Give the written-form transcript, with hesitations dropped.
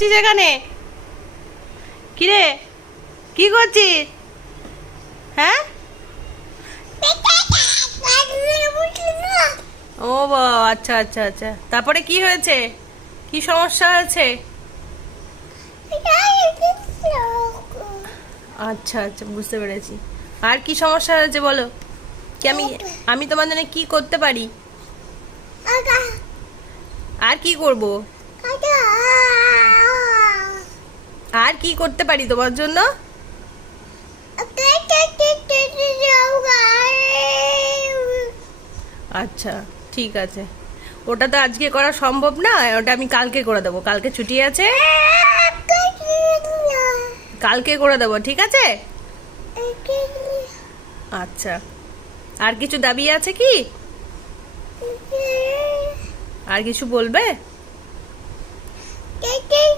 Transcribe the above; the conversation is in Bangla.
করছিস এখানে? কিরে, কি করছিস? হ্যাঁ, ও বাবা, আচ্ছা আচ্ছা আচ্ছা। তারপরে কি হয়েছে? কি সমস্যা হয়েছে? আচ্ছা আচ্ছা, বুঝতে পেরেছি। আর কি সমস্যা হয়েছে বলো? কি আমি আমি তোমার জন্য কি করতে পারি? আর কি করব? আর কি করতে পারি তোমার জন্য? আচ্ছা, ঠিক আছে। ওটা তো আজকে করা সম্ভব না, ওটা আমি কালকে করে দেবো। কালকে ছুটি আছে, কালকে করে দেবো, ঠিক আছে? আচ্ছা। আর কিছু দাবি আছে কি? আর কিছু বলবে?